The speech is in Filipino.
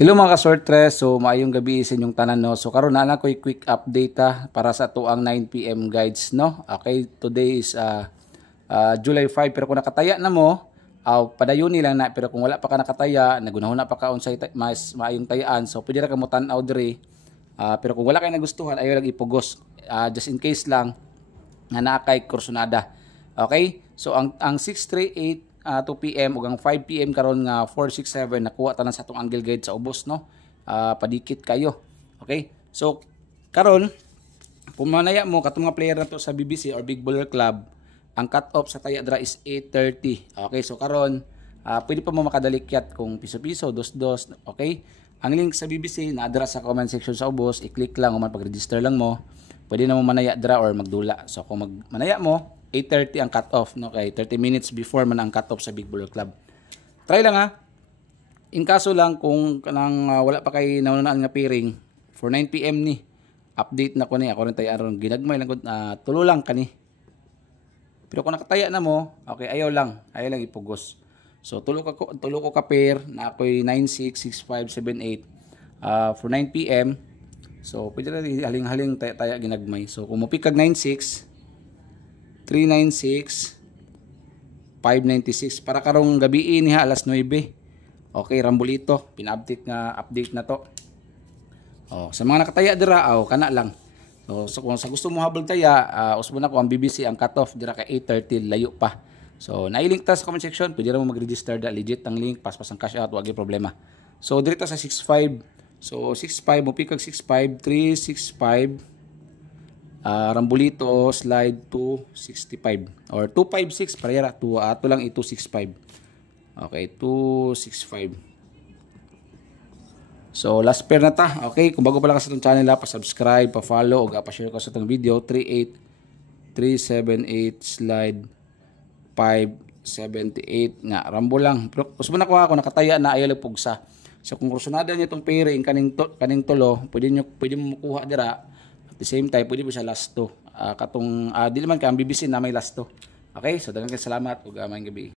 Hello mga ka-sortress, so maayong gabi sa inyong tanan no. So karon na ko'y quick update para sa tuang 9 PM guides no. Okay, today is July 5 pero kung nakataya na mo, padayon lang na pero kung wala pa ka nakataya, nagunahon na pa ka unsay mas maayong tayaan. So pwede ra ka mo tan-aw diri. Pero kung wala kay nagustuhan, ayo lang ipugos. Just in case lang nga naa kay kursunada. Okay? So ang 638 2 PM ug ang 5 PM karon nga 467 nakuha tanan sa atong angle guide sa ubos no. Padikit kayo. Okay? So karon kung manaya mo katong mga player na to sa BBC or Big Baller Club, ang cut-off sa taya dra is 830. Okay? So karon pwede pa mo makadalikyat kung piso-piso, dos-dos, okay? Ang link sa BBC na dra sa comment section sa ubos, i-click lang o man pag-register lang mo. Pwede na mo manaya dra or magdula. So kung manaya mo 8:30 ang cut-off, no? Okay, 30 minutes before man ang cut-off sa Big Baller Club. Try lang in kaso lang kung kanang wala pa kay naunaan nga pairing for 9 PM ni. Update na ko ni ako rin tayo aron ginagmay lang gud tulo lang kani. Pero kung nakataya na mo, okay, ayaw lang ipugos. So tulo ko ka pair na ako'y 966578 for 9 PM. So pwede na haling-haling taya ginagmay. So kung mo pick kag 96 396 596 para karong gabi niha alas 9. Okay, Rambolito, pina-update na to. Sa mga nakataya dira, kana lang. So kung sa gusto mo habol taya, usbon ako ang BBC ang cutoff dira ka 8:30 layo pa. So nailink ta sa comment section, pwede ra mo mag-register da legit ang link, paspas ang cash out, wag problema. So diri ta sa 65. So 65 mo pick kag 65 365 Rambolito slide 265 or 256 para ato lang 265. Okay, 265. So last pair na ta. Okay, kung bago pa lang ka sa itong channel pa-subscribe, pa-follow ug pa-share ko sa itong video. 38378 slide 578 nga rambo lang. Pero usban ako nakataya na ayaw pugsa. So kung kursunada niyo itong pairing kaning tulo, pwede mo makuha dira. The same time, pwede mo siya last 2. Di naman ka ang BBC na may last 2. Okay, so daghang salamat ug maayong gabi.